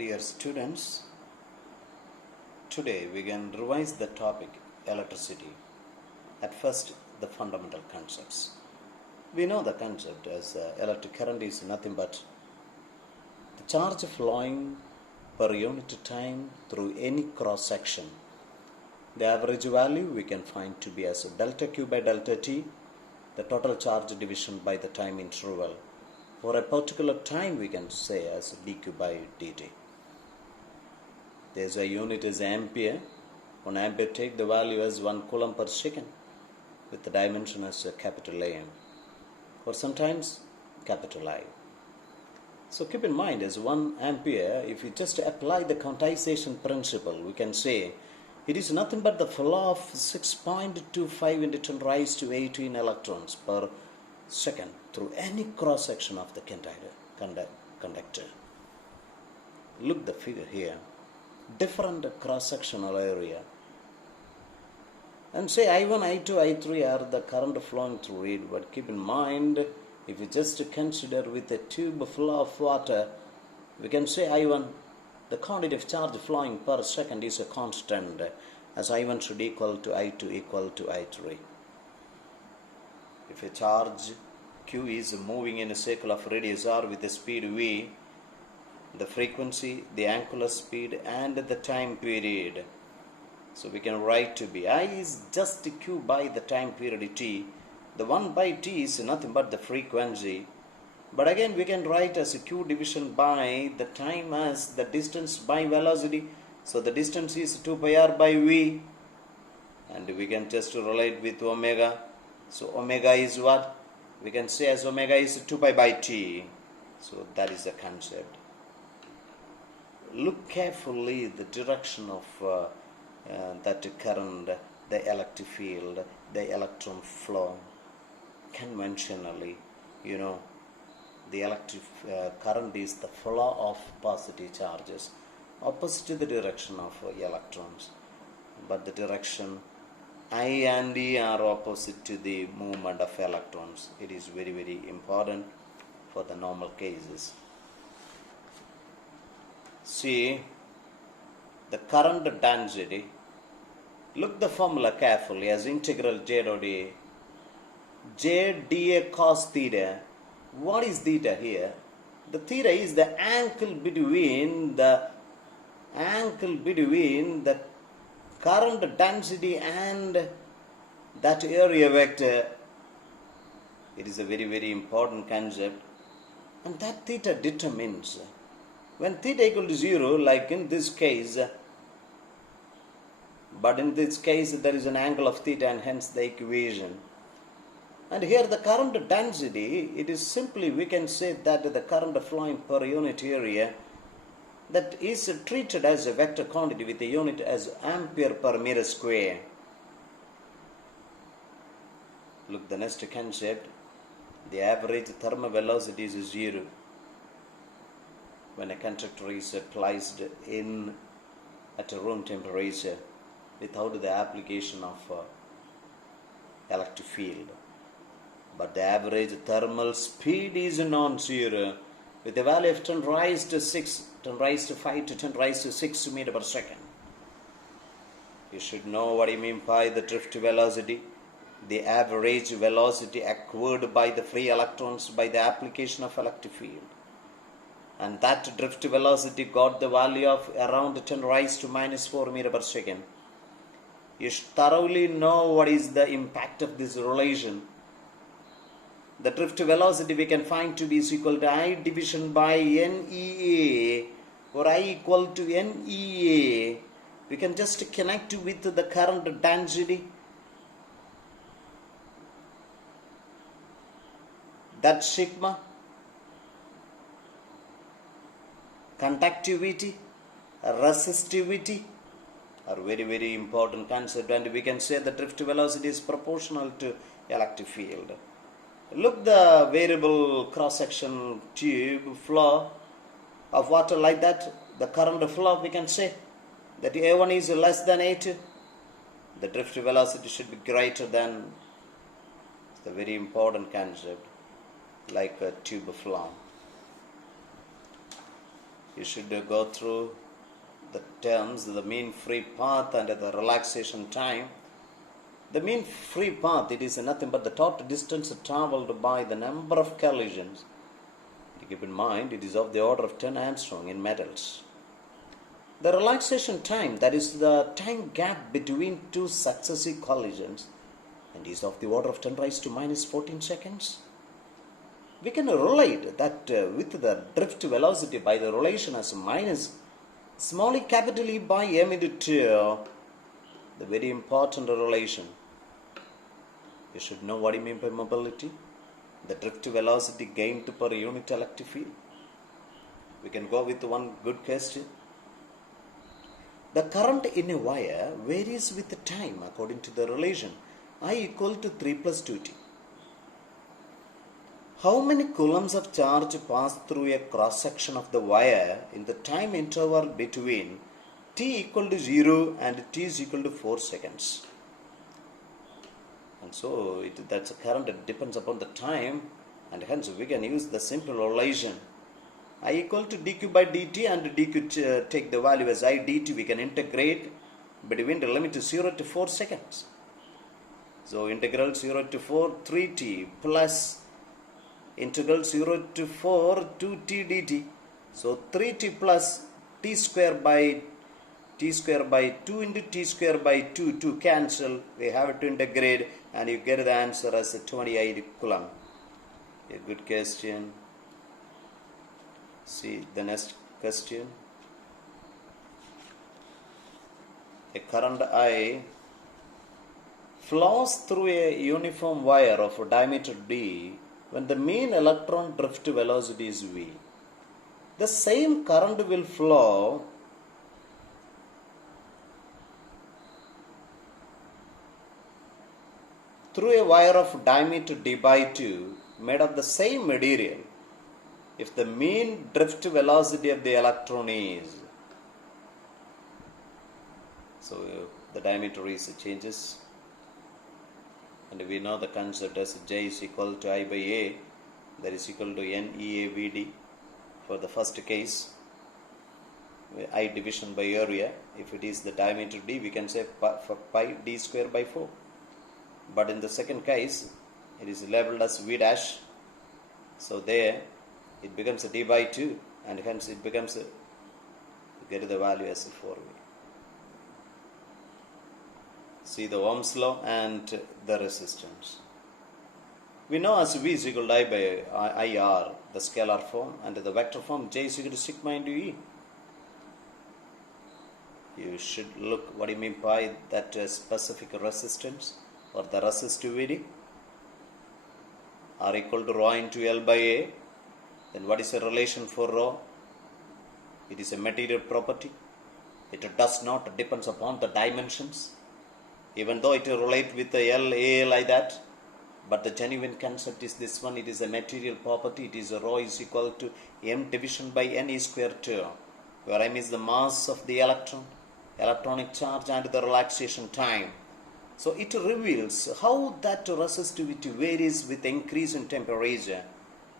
Dear students, today we can revise the topic electricity. At first, the fundamental concepts. We know the concept as electric current is nothing but the charge flowing per unit time through any cross section. The average value we can find to be as delta Q by delta T, the total charge division by the time interval. For a particular time we can say as dq by dt. There's a unit is ampere. 1 ampere take the value as 1 coulomb per second with the dimension as a capital A, or sometimes capital I. So keep in mind as 1 ampere, if you just apply the quantization principle, we can say it is nothing but the flow of 6.25 into 10 raised to 18 electrons per second through any cross section of the conductor. Look the figure here. Different cross-sectional area. And say I1, I2, I3 are the current flowing through it. But keep in mind, if you just consider with a tube flow of water, we can say I1, the quantity of charge flowing per second is a constant, as I1 should equal to I2 equal to I3. If a charge Q is moving in a circle of radius r with a speed v, the frequency, the angular speed, and the time period. So we can write to be I is just Q by the time period t. The 1 by t is nothing but the frequency. But again we can write as a Q division by the time as the distance by velocity. So the distance is 2 pi r by v. And we can just relate with omega. So omega is what? We can say as omega is 2 pi by t. So that is the concept. Look carefully the direction of that current, the electric field, the electron flow. Conventionally, the electric current is the flow of positive charges opposite to the direction of electrons. But the direction I and E are opposite to the movement of electrons. It is very, very important for the normal cases. See the current density. Look the formula carefully as integral J dot A. J dA cos theta. What is theta here? The theta is the angle between the current density and that area vector. It is a very, very important concept, and that theta determines when theta equal to 0, like in this case, but in this case there is an angle of theta and hence the equation. And here the current density, it is simply, we can say that the current flowing per unit area that is treated as a vector quantity with a unit as ampere per meter square. Look the next concept. The average thermal velocity is 0 when a conductor is placed in at a room temperature without the application of electric field. But the average thermal speed is non-zero with a value of 10 raised to 6, 10 raised to 5 to 10 raised to 6 meter per second. You should know what I mean by the drift velocity, the average velocity acquired by the free electrons by the application of electric field. And that drift velocity got the value of around 10 raised to minus 4 meter per second. You should thoroughly know what is the impact of this relation. The drift velocity we can find to be is equal to I division by NEA, or I equal to NEA. We can just connect with the current density. That sigma, conductivity, resistivity are very, very important concept, and we can say the drift velocity is proportional to electric field. Look the variable cross-section tube flow of water like that, the current flow, we can say that A1 is less than A2. The drift velocity should be greater than. It's a very important concept, like a tube flow. You should go through the terms, the mean free path and the relaxation time. The mean free path, it is nothing but the total distance traveled by the number of collisions. Keep in mind, it is of the order of 10 Armstrong in metals. The relaxation time, that is the time gap between two successive collisions, and is of the order of 10 raised to minus 14 seconds. We can relate that with the drift velocity by the relation as minus small e capital E by m into 2, the very important relation. You should know what I mean by mobility. The drift velocity gained per unit electric field. We can go with one good question. The current in a wire varies with the time according to the relation I equal to 3 plus 2t. How many coulombs of charge pass through a cross section of the wire in the time interval between t equal to 0 and t is equal to 4 seconds? And so that's a current that depends upon the time, and hence we can use the simple relation I equal to dq by dt, and dq take the value as I dt. We can integrate between the limit of 0 to 4 seconds. So integral 0 to 4 3t plus integral 0 to 4 2t dt. So 3t plus t square by 2 into t square by 2 cancel. We have to integrate and you get the answer as 28 coulomb. A good question. See the next question. A current I flows through a uniform wire of diameter d when the mean electron drift velocity is v. The same current will flow through a wire of diameter d by 2 made of the same material if the mean drift velocity of the electron is. So the diameter is changes, and we know the concept as J is equal to I by A, that is equal to NEAVD for the first case. I division by area. If it is the diameter d, we can say pi d square by 4. But in the second case, it is labeled as V dash. So there, it becomes a d by 2, and hence it becomes a, get the value as a 4V. See the Ohm's law and the resistance. We know as V is equal to I by IR, the scalar form, and the vector form J is equal to sigma into E. You should look what do you mean by that specific resistance or the resistivity. R equal to rho into L by A. Then what is the relation for rho? It is a material property. It does not depends upon the dimensions. Even though it relates with the L, A like that, but the genuine concept is this one. It is a material property. It is a rho is equal to m division by n e square 2, where m is the mass of the electron, electronic charge, and the relaxation time. So it reveals how that resistivity varies with increase in temperature.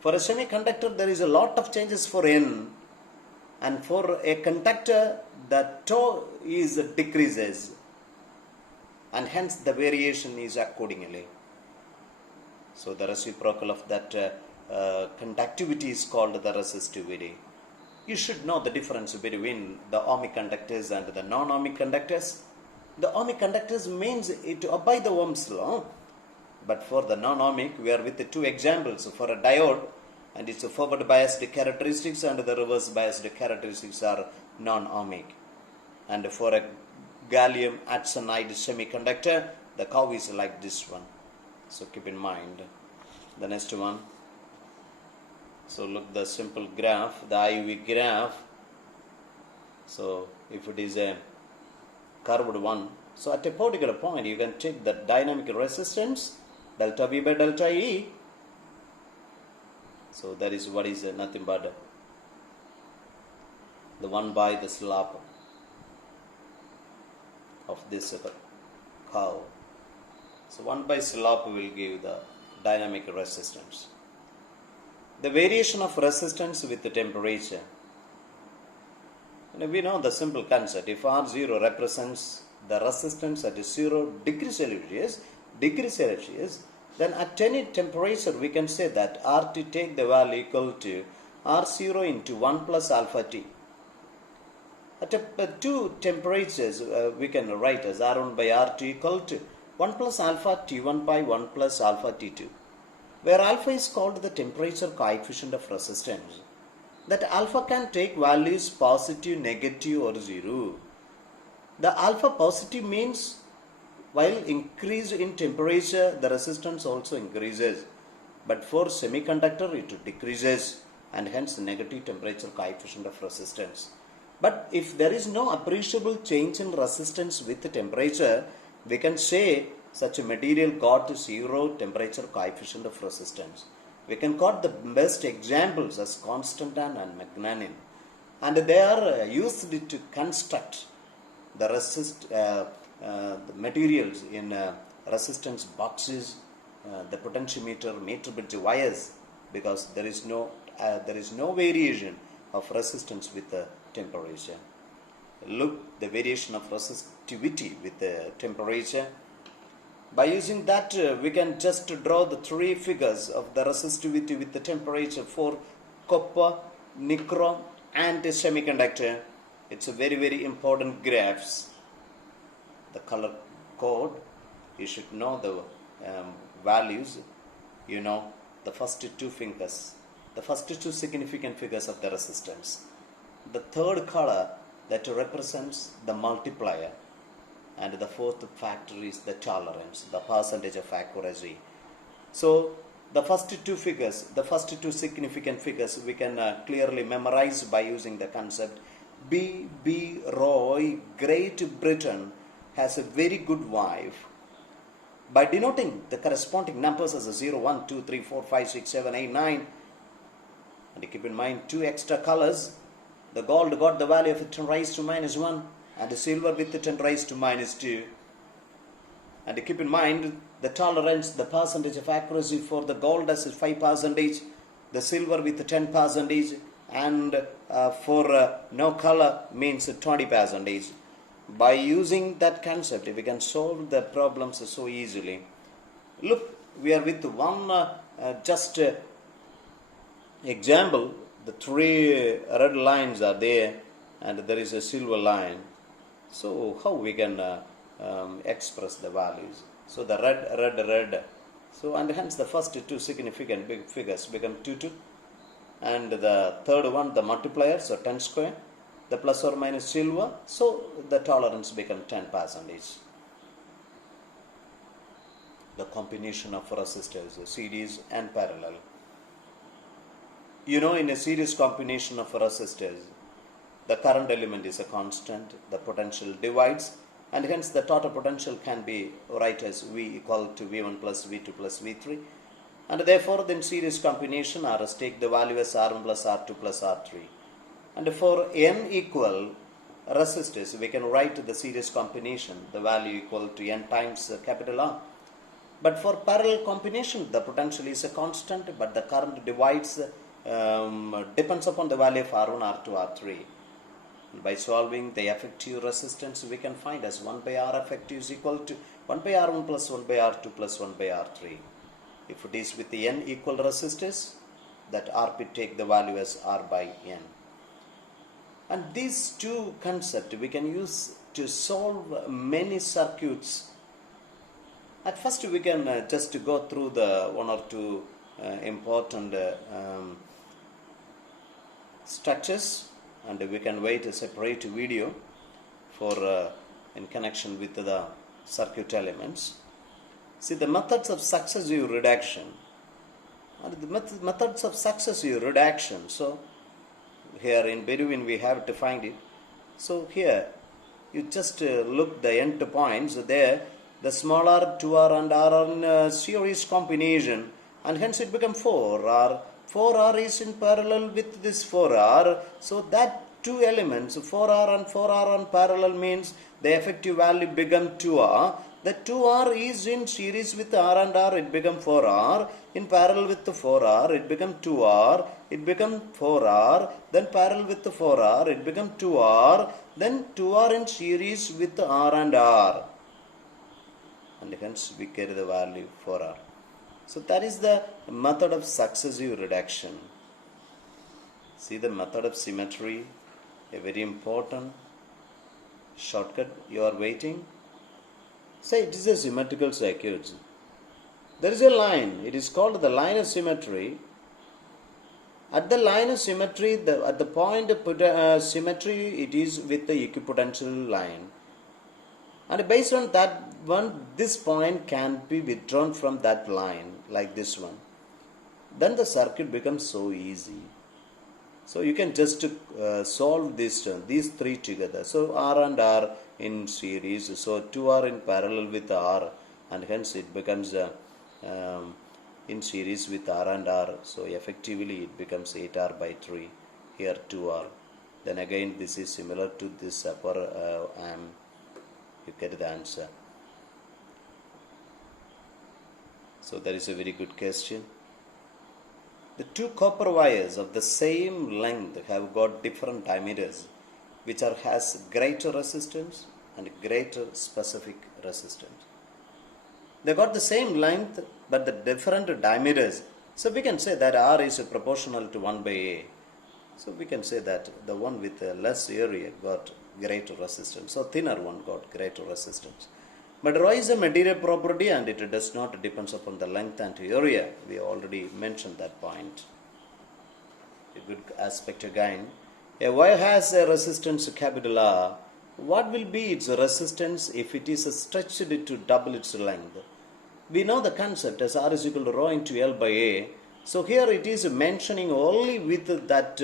For a semiconductor, there is a lot of changes for n, and for a conductor, the tau is decreases, and hence the variation is accordingly. So the reciprocal of that conductivity is called the resistivity. You should know the difference between the ohmic conductors and the non-ohmic conductors. The ohmic conductors means it obey the Ohm's law, but for the non-ohmic, we are with the two examples. For a diode, and its forward biased characteristics and the reverse biased characteristics are non-ohmic. And for a gallium arsenide semiconductor, the curve is like this one. So keep in mind. The next one. So look the simple graph, the IV graph. So if it is a curved one, so at a particular point you can take the dynamic resistance delta V by delta E. So that is what is nothing but the 1 by the slope of this curve. So 1 by slope will give the dynamic resistance. The variation of resistance with the temperature. We know the simple concept. If R0 represents the resistance at 0 degrees Celsius, then at any temperature we can say that RT take the value equal to R0 into 1 plus alpha T. At two temperatures we can write as R1 by RT equal to 1 plus alpha T1 by 1 plus alpha T2, where alpha is called the temperature coefficient of resistance. That alpha can take values positive, negative or 0. The alpha positive means while increase in temperature the resistance also increases, but for semiconductor it decreases, and hence negative temperature coefficient of resistance. But if there is no appreciable change in resistance with the temperature, we can say such a material got 0 temperature coefficient of resistance. We can quote the best examples as constant and magnanin, and they are used to construct the the materials in resistance boxes, the potentiometer, meter bridge wires, because there is no variation of resistance with the temperature. Look, the variation of resistivity with the temperature. By using that, we can just draw the three figures of the resistivity with the temperature for copper, nickel, and semiconductor. It's a very important graphs. The color code, you should know the values. You know the first two fingers, the first two significant figures of the resistance. The third color that represents the multiplier, and the fourth factor is the tolerance, the percentage of accuracy. So the first two figures, the first two significant figures, we can clearly memorize by using the concept. B. Roy, Great Britain, has a very good wife. By denoting the corresponding numbers as a 0, 1, 2, 3, 4, 5, 6, 7, 8, 9, and keep in mind two extra colors. The gold got the value of 10 raised to minus 1, and the silver with 10 raised to minus 2. And keep in mind the tolerance, the percentage of accuracy for the gold as 5%, the silver with 10%, and for no color means 20%. By using that concept, we can solve the problems so easily. Look, we are with one example. The three red lines are there, and there is a silver line. So how we can express the values? So the red. So and hence the first two significant big figures become 2, and the third one, the multiplier, so 10 square, the plus or minus silver, so the tolerance become 10%. The combination of resistors, series and parallel. You know, in a series combination of resistors, the current element is a constant, the potential divides, and hence the total potential can be written as V equal to V1 plus V2 plus V3. And therefore, in series combination, RS take the value as R1 plus R2 plus R3. And for N equal resistors, we can write the series combination, the value equal to N times capital R. But for parallel combination, the potential is a constant, but the current divides depends upon the value of R1, R2, R3. By solving the effective resistance, we can find as 1 by R effective is equal to 1 by R1 plus 1 by R2 plus 1 by R3. If it is with the N equal resistors, that Rp take the value as R by N. And these two concepts we can use to solve many circuits. At first we can just go through the one or two important structures, and we can wait a separate video for in connection with the circuit elements. See the methods of successive reduction. And the methods of successive reduction. So here in between we have to find it. So here you just look the end points there. The smaller 2R and R are in series combination, and hence it becomes 4R. 4R is in parallel with this 4R. So that two elements, 4R and 4R on parallel, means the effective value become 2R. The 2R is in series with R and R, it becomes 4R. In parallel with the 4R, it becomes 2R. It becomes 4R. Then parallel with the 4R, it becomes 2R. Then 2R in series with R and R. And hence we carry the value 4R. So that is the method of successive reduction. See the method of symmetry, a very important shortcut. You are waiting. Say it is a symmetrical circuit. There is a line. It is called the line of symmetry. At the line of symmetry, at the point of symmetry, it is with the equipotential line. And based on that one, this point can be withdrawn from that line, like this one. Then the circuit becomes so easy. So you can just solve these three together. So R and R in series. So 2R in parallel with R, and hence it becomes in series with R and R. So effectively it becomes 8R by 3. Here 2R. Then again this is similar to this upper amp. You get the answer. So that is a very good question. The two copper wires of the same length have got different diameters, which has greater resistance and greater specific resistance. They got the same length but the different diameters. So we can say that R is proportional to 1 by A. So we can say that the one with less area got greater resistance. So thinner one got greater resistance. But rho is a material property and it does not depend upon the length and area. We already mentioned that point. A good aspect again. A wire has a resistance capital R. What will be its resistance if it is stretched to double its length? We know the concept as R is equal to rho into L by A. So here it is mentioning only with that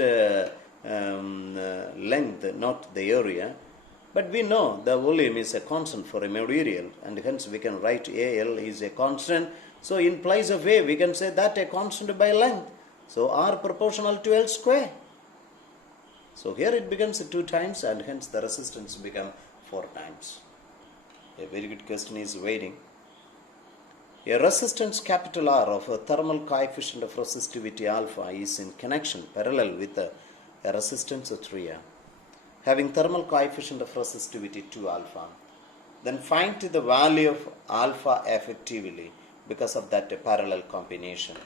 length, not the area. But we know the volume is a constant for a material, and hence we can write AL is a constant. So in place of A, we can say that a constant by length. So R proportional to L square. So here it becomes 2 times, and hence the resistance becomes 4 times. A very good question is waiting. A resistance capital R of a thermal coefficient of resistivity alpha is in connection parallel with a resistance of 3R, having thermal coefficient of resistivity 2 alpha. Then find the value of alpha effectively because of that parallel combination.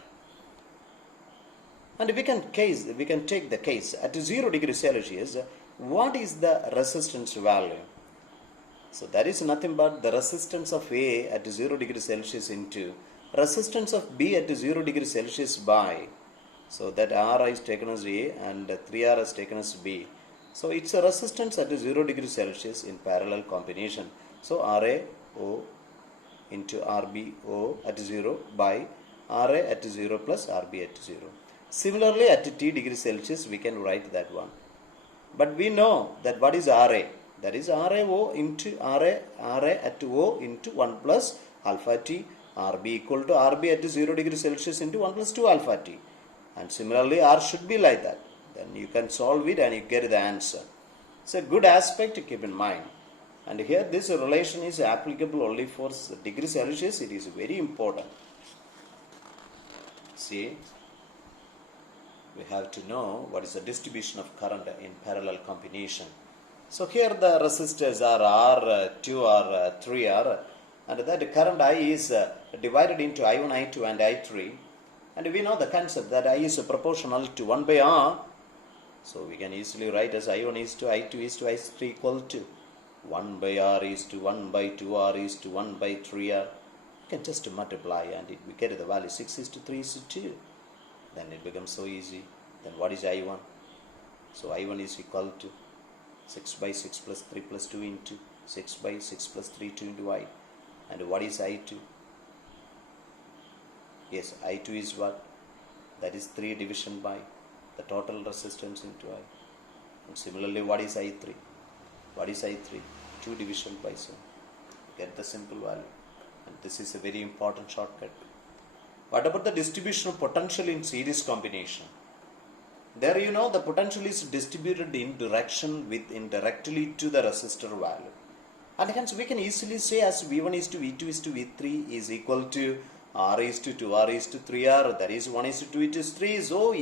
And we can take the case at 0 degrees Celsius. What is the resistance value? So that is nothing but the resistance of A at 0 degrees Celsius into resistance of B at 0 degrees Celsius by. So that R is taken as A and 3R is taken as B. So it's a resistance at 0 degrees Celsius in parallel combination. So RA O into RBO at 0 by RA at 0 plus RB at 0. Similarly at T degrees Celsius we can write that one. But we know that what is RA? That is RAO into RA at O into 1 plus alpha T. RB equal to RB at 0 degrees Celsius into 1 plus 2 alpha T. And similarly R should be like that. Then you can solve it and you get the answer. It's a good aspect to keep in mind. And here this relation is applicable only for degrees Celsius. It is very important. See, we have to know what is the distribution of current in parallel combination. So here the resistors are R2 or 3R, and that current I is divided into I1, I2 and I3. And we know the concept that I is proportional to 1 by R. So we can easily write as I1 is to I2 is to I3 equal to 1 by R is to 1 by 2R is to 1 by 3R. You can just multiply and we get the value 6 is to 3 is to 2. Then it becomes so easy. Then what is I1? So I1 is equal to 6 by 6 plus 3 plus 2 into 6 by 6 plus 3 2 into I. And what is I2? Yes, I2 is what? That is 3 division by the total resistance into I. And similarly, what is I3? What is I3? 2 division by 7. Get the simple value. And this is a very important shortcut. What about the distribution of potential in series combination? There you know the potential is distributed in direction with indirectly to the resistor value. And hence we can easily say as V1 is to V2 is to V3 is equal to R is to 2R is to 3R, that is 1 is to 2 it is 3. So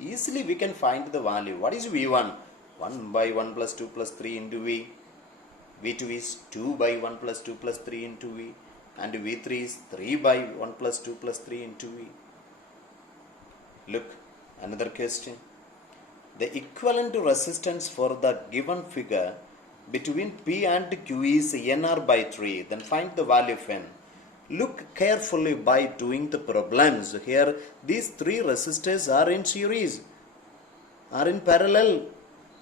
easily we can find the value. What is V1? 1 by 1 plus 2 plus 3 into V. V2 is 2 by 1 plus 2 plus 3 into V. And V3 is 3 by 1 plus 2 plus 3 into V. Look, another question. The equivalent resistance for the given figure between P and Q is NR by 3. Then find the value of N. Look carefully by doing the problems. Here, these three resistors are in series, are in parallel,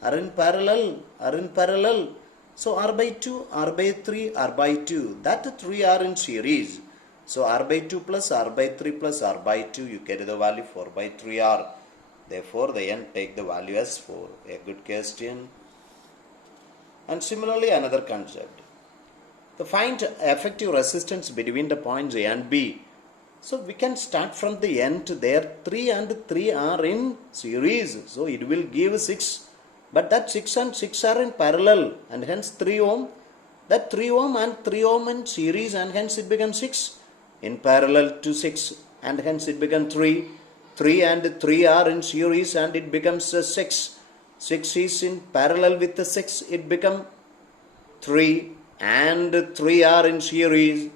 are in parallel, are in parallel. So R by 2, R by 3, R by 2. That three are in series. So R by 2 plus R by 3 plus R by 2, you get the value 4 by 3R. Therefore, the N take the value as 4. A good question. And similarly, another concept. To find effective resistance between the points A and B. So we can start from the end to there. 3 and 3 are in series. So it will give 6. But that 6 and 6 are in parallel. And hence 3 ohm. That 3 ohm and 3 ohm in series. And hence it becomes 6. In parallel to 6. And hence it becomes 3. 3 and 3 are in series. And it becomes 6. 6 is in parallel with the 6. It becomes 3. And 3 are in series.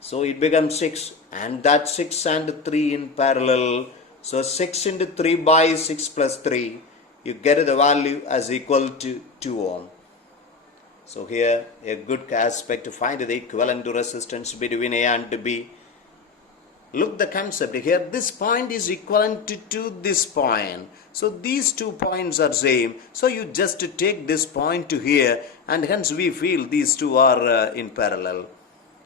So it becomes 6. And that 6 and 3 in parallel. So 6 into 3 by 6 plus 3. You get the value as equal to 2 ohm. So here a good aspect to find the equivalent resistance between A and B. Look the concept here. This point is equivalent to this point. So these 2 points are same. So you just take this point to here, and hence we feel these 2 are in parallel.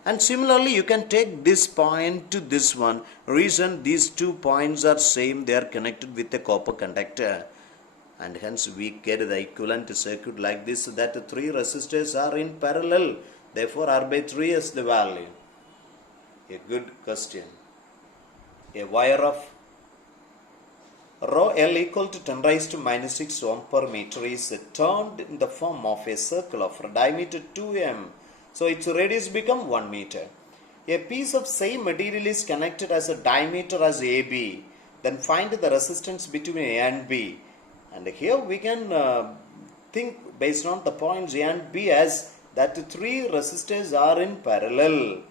And similarly, you can take this point to this one. Reason these 2 points are same. They are connected with a copper conductor. And hence we get the equivalent circuit like this. So that the 3 resistors are in parallel. Therefore, R by 3 is the value. A good question. A wire of rho L equal to 10 raised to minus 6 ohm per meter is turned in the form of a circle of diameter 2m. So its radius become 1 meter. A piece of same material is connected as a diameter as AB. Then find the resistance between A and B. And here we can think based on the points A and B as that 3 resistors are in parallel.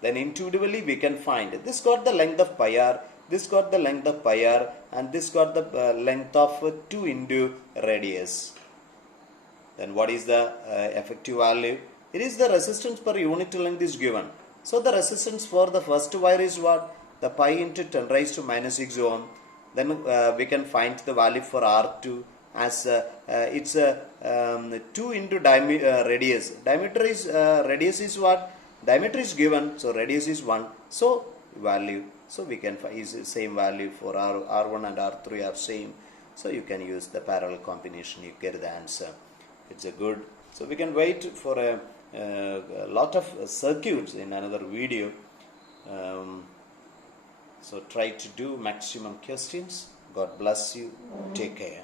Then intuitively we can find this got the length of pi r, this got the length of pi r, and this got the length of 2 into radius. Then what is the effective value? It is the resistance per unit length is given. So the resistance for the first wire is what? The pi into 10 raised to minus 6 ohm. Then we can find the value for R2 as it's 2 into radius. Diameter is radius is what? Diameter is given, so radius is 1. So value. So we can find is same value for R1 and R3 are same. So you can use the parallel combination. You get the answer. It's a good. So we can wait for a lot of circuits in another video. So try to do maximum questions. God bless you. Take care.